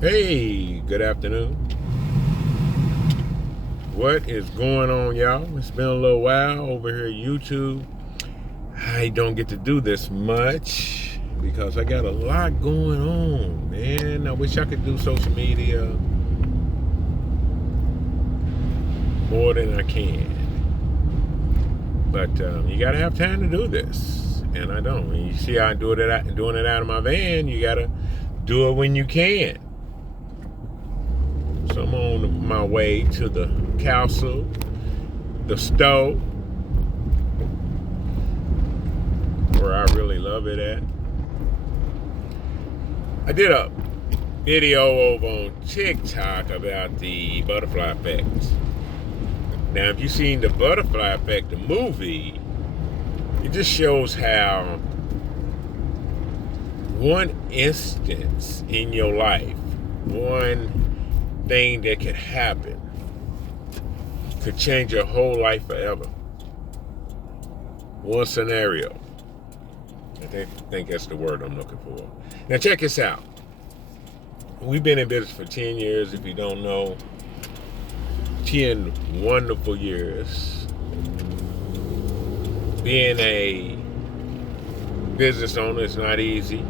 Hey, good afternoon. What is going on, y'all? It's been a little while over here at YouTube. I don't get to do this much because I got a lot going on, man. I wish I could do social media more than I can. But you got to have time to do this, and I don't. And you see how I'm doing it out of my van. You got to do it when you can. So I'm on my way to the castle, the stove, where I really love it at. I did a video over on TikTok about the butterfly effect. Now, if you've seen the butterfly effect, the movie, it just shows how one instance in your life, one thing that could happen could change your whole life forever. One scenario. I think that's the word I'm looking for. Now check this out. We've been in business for 10 years, if you don't know. 10 wonderful years. Being a business owner is not easy.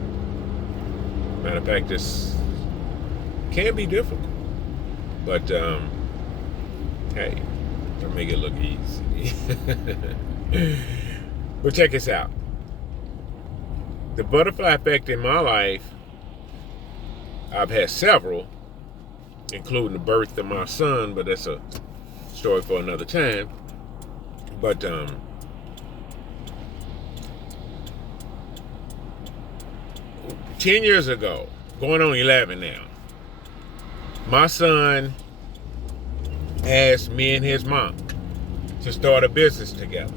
Matter of fact, this can be difficult. But, hey, don't make it look easy. But check this out. The butterfly effect in my life, I've had several, including the birth of my son, but that's a story for another time. But, 10 years ago, going on 11 now, my son asked me and his mom to start a business together.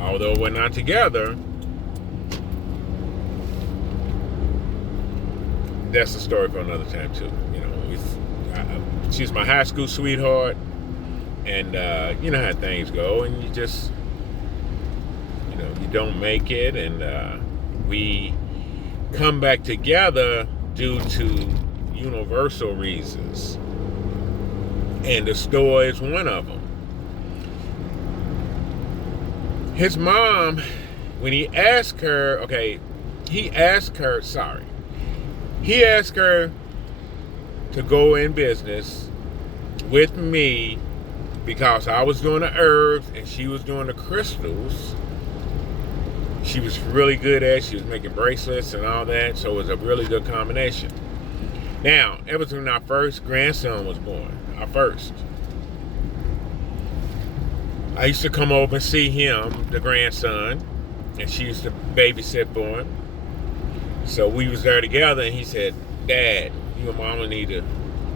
Although we're not together, that's a story for another time too. You know, she's my high school sweetheart, and you know how things go, and you just, you know, you don't make it, and we come back together due to universal reasons, and the store is one of them. His mom, when he asked her to go in business with me because I was doing the herbs and she was doing the crystals. She was really good at it. She was making bracelets and all that, so it was a really good combination. Now, it was when our first grandson was born. Our first. I used to come over and see him, the grandson, and she used to babysit for him. So we was there together, and he said, "Dad, you and Mama need to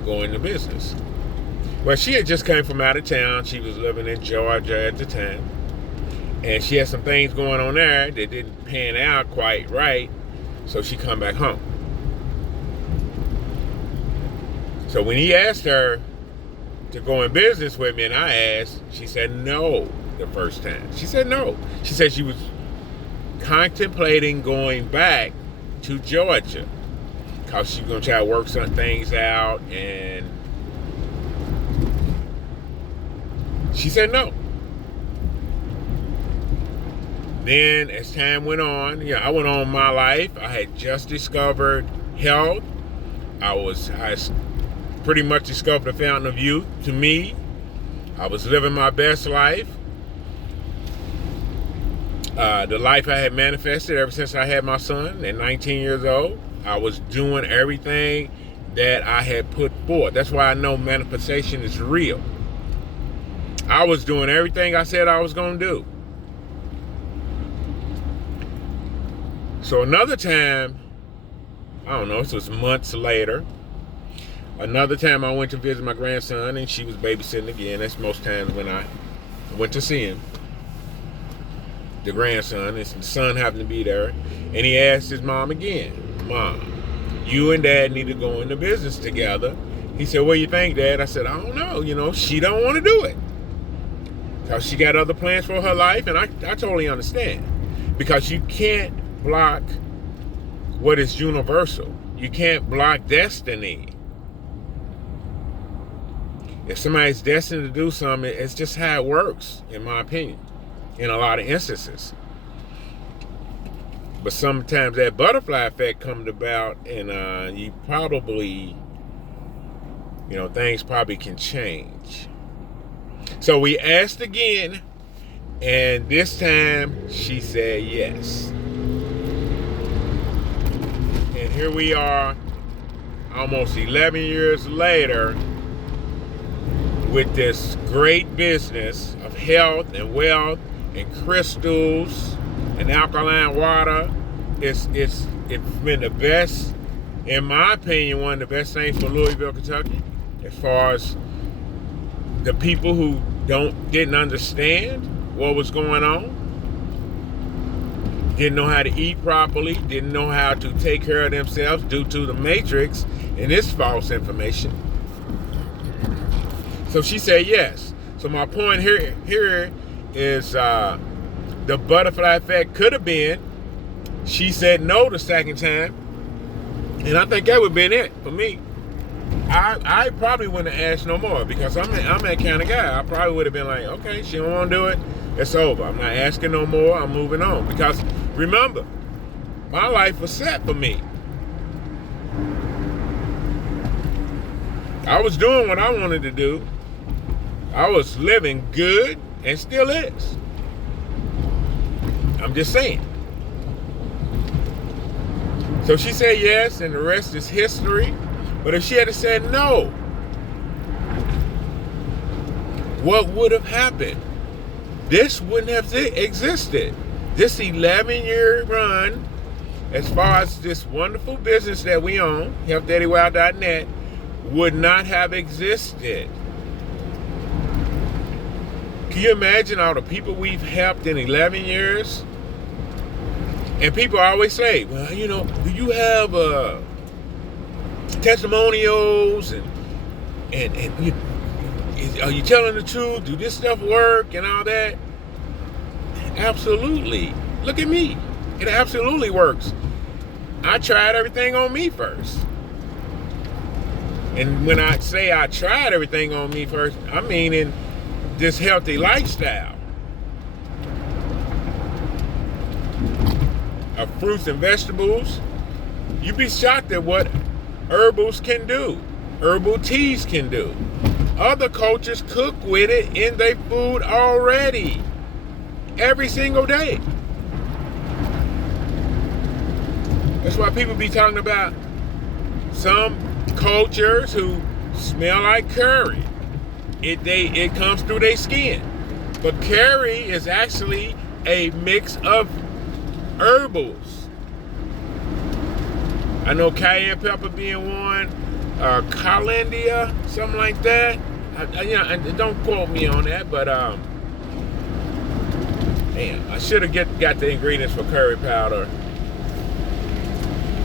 go into business." Well, she had just came from out of town. She was living in Georgia at the time. And she had some things going on there that didn't pan out quite right, so she come back home. So when he asked her to go in business with me and I asked, she said no the first time. She said no. She said she was contemplating going back to Georgia because she was going to try to work some things out, and she said no. Then as time went on, I went on my life. I had just discovered health. I pretty much discovered the fountain of youth to me. I was living my best life. The life I had manifested ever since I had my son at 19 years old. I was doing everything that I had put forth. That's why I know manifestation is real. I was doing everything I said I was going to do. So another time, I don't know, this was months later, another time I went to visit my grandson and she was babysitting again. That's most times when I went to see him, the grandson, and the son happened to be there. And he asked his mom again, "Mom, you and Dad need to go into business together." He said, "What do you think, Dad?" I said, "I don't know. She don't want to do it because she got other plans for her life." And I totally understand, because you can't block what is universal. You can't block destiny. If somebody's destined to do something, it's just how it works, in my opinion, in a lot of instances. But sometimes that butterfly effect comes about, and you probably, things probably can change. So we asked again, and this time she said yes. And here we are, almost 11 years later, with this great business of health and wealth and crystals and alkaline water. It's been the best, in my opinion, one of the best things for Louisville, Kentucky, as far as the people who didn't understand what was going on, didn't know how to eat properly, didn't know how to take care of themselves due to the matrix and its false information. So she said yes. So my point here is the butterfly effect could have been she said no the second time, and I think that would have been it for me. I probably wouldn't have asked no more, because I'm that kind of guy. I probably would have been like, okay, she don't want to do it, it's over. I'm not asking no more. I'm moving on. Because remember, my life was set for me. I was doing what I wanted to do. I was living good, and still is. I'm just saying. So she said yes, and the rest is history. But if she had said no, what would have happened? This wouldn't have existed. This 11-year run, as far as this wonderful business that we own, HealthDaddyWow.net, would not have existed. Can you imagine all the people we've helped in 11 years? And people always say, well, do you have testimonials and are you telling the truth? Do this stuff work and all that? Absolutely. Look at me. It absolutely works. I tried everything on me first. And when I say I tried everything on me first, I mean in this healthy lifestyle of fruits and vegetables. You'd be shocked at what herbals can do, herbal teas can do. Other cultures cook with it in their food already, every single day. That's why people be talking about some cultures who smell like curry. It comes through their skin. But curry is actually a mix of herbals. I know cayenne pepper being one, calendia, something like that. Don't quote me on that, but I should have got the ingredients for curry powder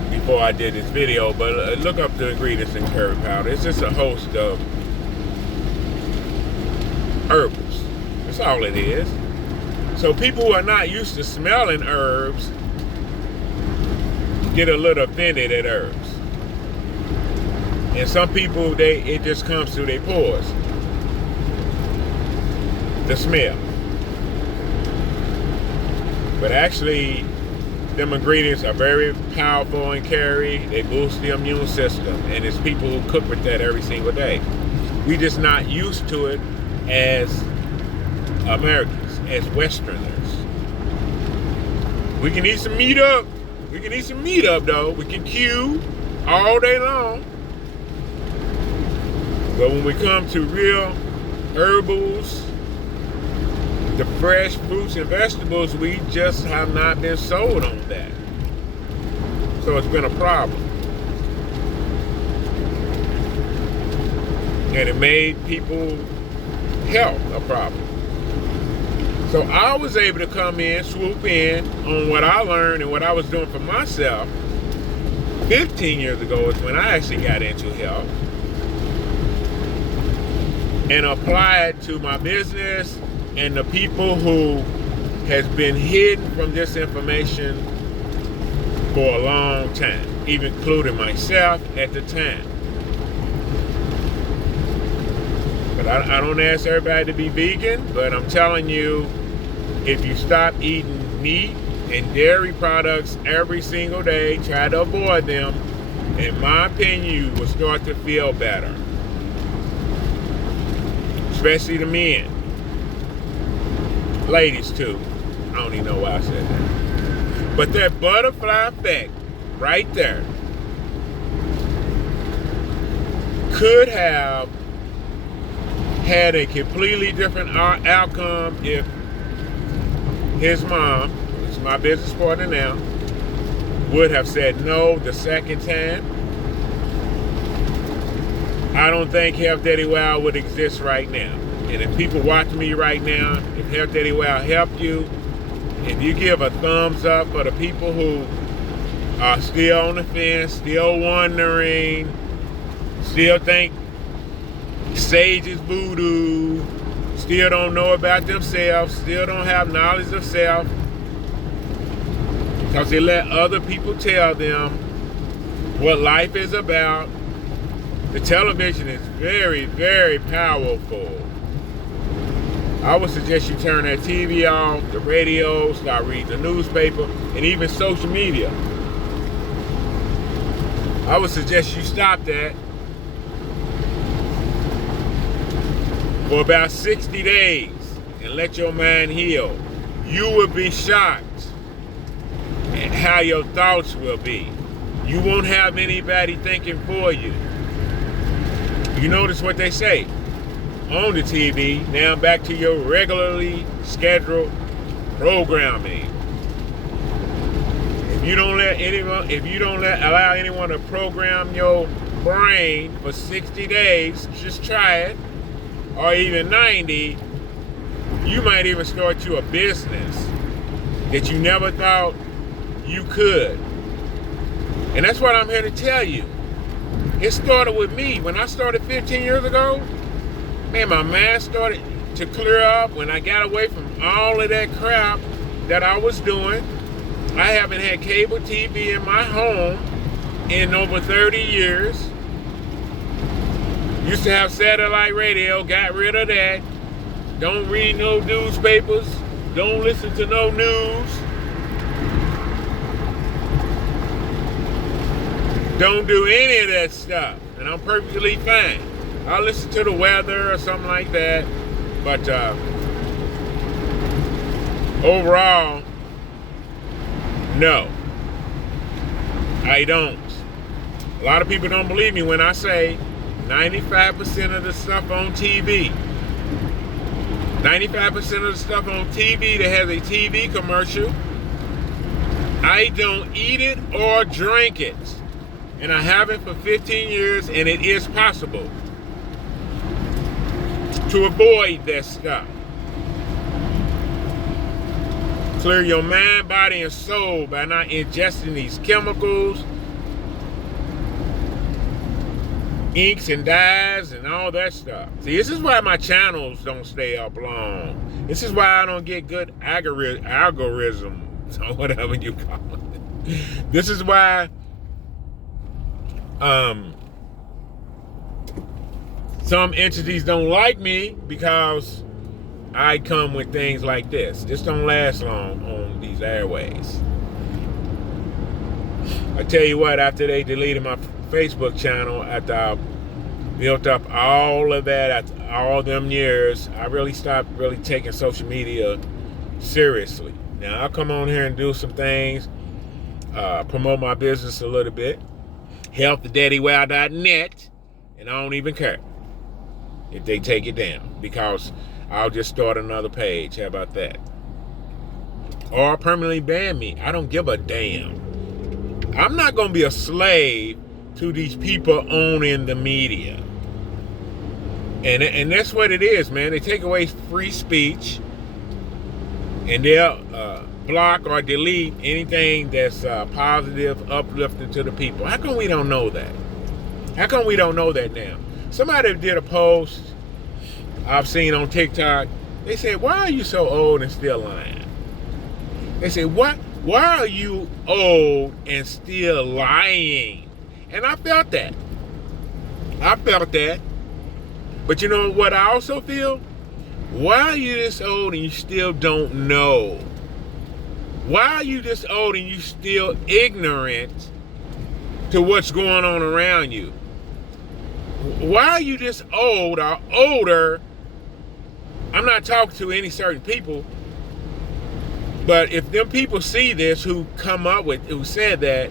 before I did this video. But look up the ingredients in curry powder. It's just a host of herbals. That's all it is. So people who are not used to smelling herbs get a little offended at herbs. And some people, it just comes through their pores. The smell. But actually, them ingredients are very powerful in curry. They boost the immune system. And it's people who cook with that every single day. We just not used to it as Americans, as Westerners. We can eat some meat up. We can eat some meat up, though. We can chew all day long. But when we come to real herbals, the fresh fruits and vegetables, we just have not been sold on that. So it's been a problem. And it made people health a problem. So I was able to come in, swoop in on what I learned and what I was doing for myself 15 years ago is when I actually got into health, and apply it to my business and the people who has been hidden from this information for a long time, even including myself at the time. But I don't ask everybody to be vegan, but I'm telling you, if you stop eating meat and dairy products every single day, try to avoid them, in my opinion, you will start to feel better. Especially the men. Ladies too. I don't even know why I said that. But that butterfly effect right there could have had a completely different outcome if his mom, who's my business partner now, would have said no the second time. I don't think Health Daddy Wow would exist right now. And if people watching me right now, if Health Daddy Wow helped you, if you give a thumbs up for the people who are still on the fence, still wondering, still think sage is voodoo, still don't know about themselves, still don't have knowledge of self, because they let other people tell them what life is about. The television is very, very powerful. I would suggest you turn that TV off, the radio, start reading the newspaper, and even social media. I would suggest you stop that for about 60 days and let your mind heal. You will be shocked at how your thoughts will be. You won't have anybody thinking for you. You notice what they say on the TV. Now back to your regularly scheduled programming. If you don't allow anyone to program your brain for 60 days, just try it, or even 90, you might even start you a business that you never thought you could. And that's what I'm here to tell you. It started with me. When I started 15 years ago, man, my mind started to clear up when I got away from all of that crap that I was doing. I haven't had cable TV in my home in over 30 years. Used to have satellite radio, got rid of that. Don't read no newspapers. Don't listen to no news. Don't do any of that stuff, and I'm perfectly fine. I'll listen to the weather or something like that, but overall, no, I don't. A lot of people don't believe me when I say 95% of the stuff on TV, 95% of the stuff on TV that has a TV commercial, I don't eat it or drink it. And I haven't for 15 years, and it is possible to avoid that stuff. Clear your mind, body, and soul by not ingesting these chemicals, inks and dyes, and all that stuff. See, this is why my channels don't stay up long. This is why I don't get good algorithms, or whatever you call it. This is why some entities don't like me, because I come with things like this. This don't last long on these airways. I tell you what, after they deleted my Facebook channel, after I built up all of that, after all them years, I really stopped really taking social media seriously. Now I'll come on here and do some things, promote my business a little bit, healthdaddywow.net, and I don't even care if they take it down, because I'll just start another page. How about that? Or permanently ban me. I don't give a damn. I'm not going to be a slave to these people owning the media. And that's what it is, man. They take away free speech, and they'll block or delete anything that's positive, uplifting to the people. How come we don't know that? How come we don't know that now? Somebody did a post I've seen on TikTok. They said, why are you so old and still lying? They said, what? Why are you old and still lying? And I felt that. But you know what I also feel? Why are you this old and you still don't know? Why are you this old and you still ignorant to what's going on around you? Why are you this old or older? I'm not talking to any certain people, but if them people see this who said that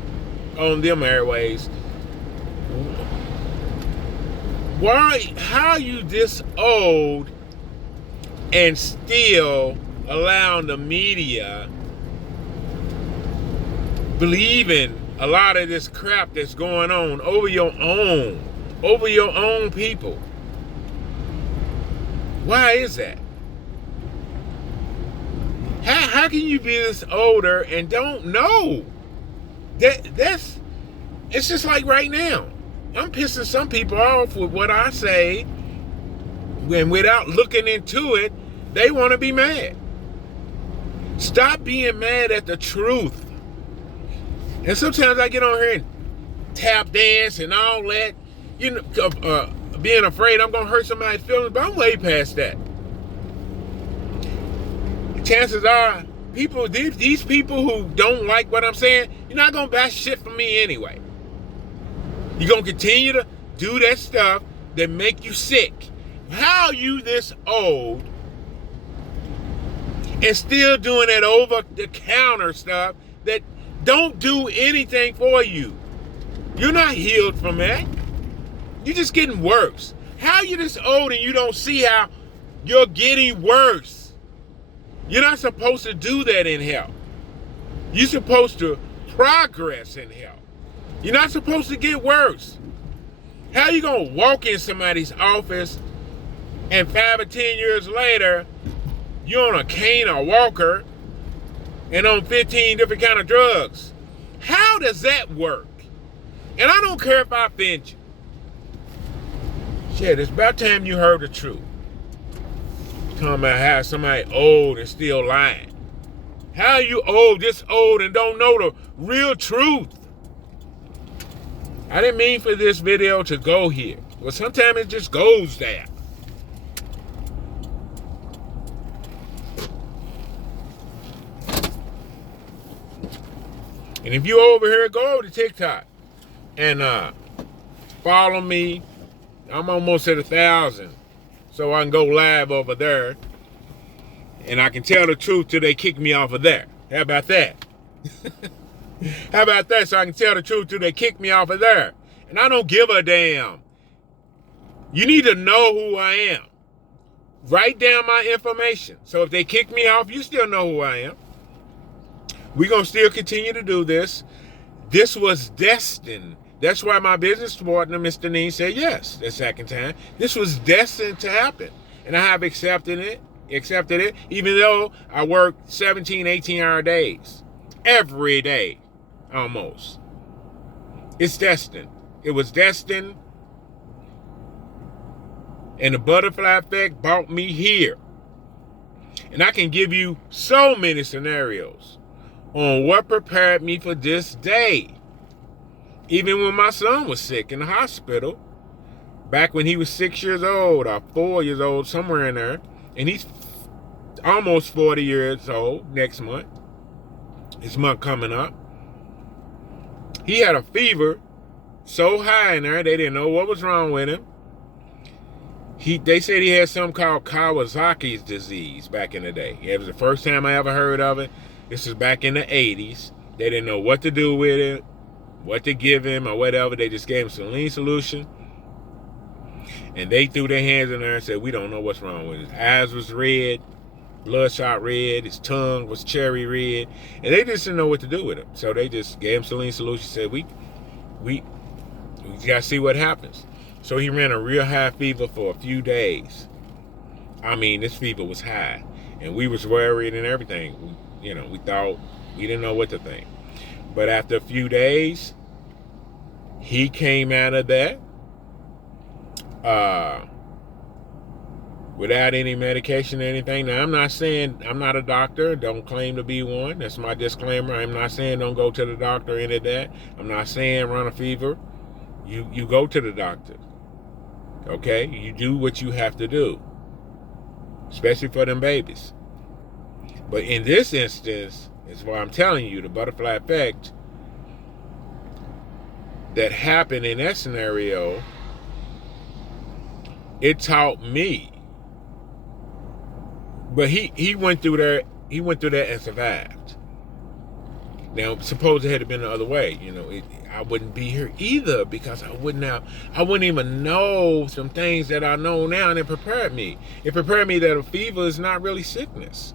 on them airways, how are you this old and still allowing the media believe in a lot of this crap that's going on over your own people? Why is that? How can you be this older and don't know? It's just like right now. I'm pissing some people off with what I say, and without looking into it, they want to be mad. Stop being mad at the truth. And sometimes I get on here and tap dance and all that, being afraid I'm gonna hurt somebody's feelings, but I'm way past that. Chances are, these people who don't like what I'm saying, you're not gonna buy shit from me anyway. You're gonna continue to do that stuff that make you sick. How are you this old and still doing that over-the-counter stuff that don't do anything for you? You're not healed from that. You're just getting worse. How are you this old and you don't see how you're getting worse? You're not supposed to do that in health. You're supposed to progress in health. You're not supposed to get worse. How are you going to walk in somebody's office and 5 or 10 years later, you're on a cane or walker and on 15 different kind of drugs? How does that work? And I don't care if I offend you. Shit, it's about time you heard the truth. Talking about how somebody old and still lying. How are you this old and don't know the real truth? I didn't mean for this video to go here. Well, sometimes it just goes there. And if you over here, go over to TikTok and follow me. I'm almost at 1,000. So I can go live over there. And I can tell the truth till they kick me off of there. How about that? How about that? So I can tell the truth till they kick me off of there. And I don't give a damn. You need to know who I am. Write down my information. So if they kick me off, you still know who I am. We're going to still continue to do this. This was destined. That's why my business partner, Mr. Neen, said yes the second time. This was destined to happen. And I have accepted it, even though I work 17, 18-hour days. Every day, almost. It's destined. It was destined. And the butterfly effect brought me here. And I can give you so many scenarios on what prepared me for this day. Even when my son was sick in the hospital, back when he was 6 years old or 4 years old, somewhere in there, and he's almost 40 years old next month, this month coming up, he had a fever so high in there, they didn't know what was wrong with him. They said he had something called Kawasaki's disease back in the day. It was the first time I ever heard of it. This was back in the 80s. They didn't know what to do with it, what to give him or whatever. They just gave him saline solution. And they threw their hands in there and said, we don't know what's wrong with him. His eyes was red, bloodshot red. His tongue was cherry red. And they just didn't know what to do with him. So they just gave him saline solution, said, we got to see what happens. So he ran a real high fever for a few days. I mean, this fever was high. And we was worried and everything. We thought, we didn't know what to think. But after a few days, he came out of that without any medication or anything. Now, I'm not saying, I'm not a doctor. Don't claim to be one. That's my disclaimer. I'm not saying don't go to the doctor or any of that. I'm not saying run a fever. You go to the doctor. Okay? You do what you have to do, especially for them babies. But in this instance, is why I'm telling you, the butterfly effect that happened in that scenario, it taught me. But he went through that. He went through that and survived. Now, suppose it had been the other way, I wouldn't be here either, because I wouldn't even know some things that I know now, and it prepared me. It prepared me that a fever is not really sickness.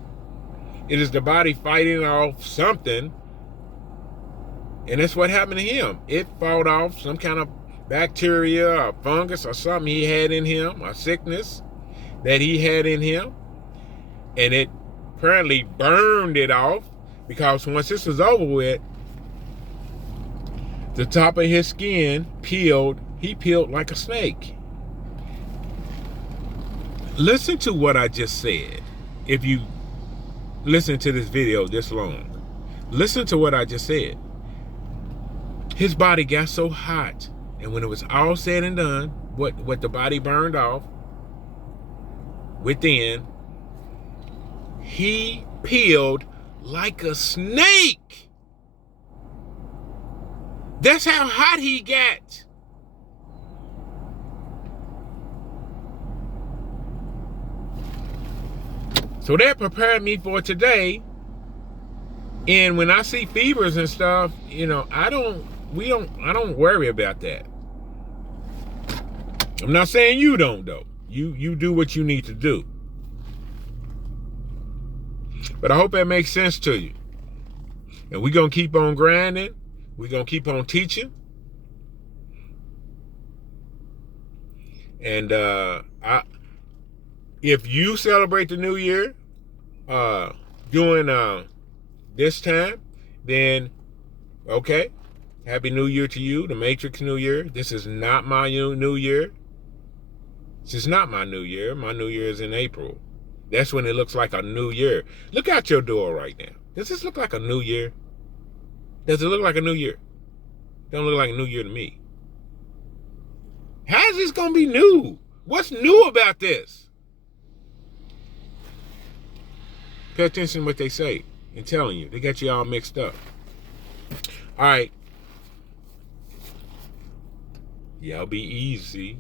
It is the body fighting off something, and that's what happened to him. It fought off some kind of bacteria or fungus or something he had in him, a sickness that he had in him, and it apparently burned it off, because once this was over with, the top of his skin peeled. He peeled like a snake. Listen to what I just said. If you listen to this video this long, listen to what I just said. His body got so hot, and when it was all said and done, what the body burned off within, he peeled like a snake. That's how hot he got. So that prepared me for today. And when I see fevers and stuff, I don't worry about that. I'm not saying you don't, though. You do what you need to do. But I hope that makes sense to you. And we're going to keep on grinding. We're going to keep on teaching. And if you celebrate the new year during this time, then okay. Happy New Year to you, the Matrix New Year. This is not my new year. This is not my new year. My new year is in April. That's when it looks like a new year. Look out your door right now. Does this look like a new year? Does it look like a new year? Don't look like a new year to me. How is this going to be new? What's new about this? Pay attention to what they say. I'm telling you, they got you all mixed up. All right. Y'all be easy.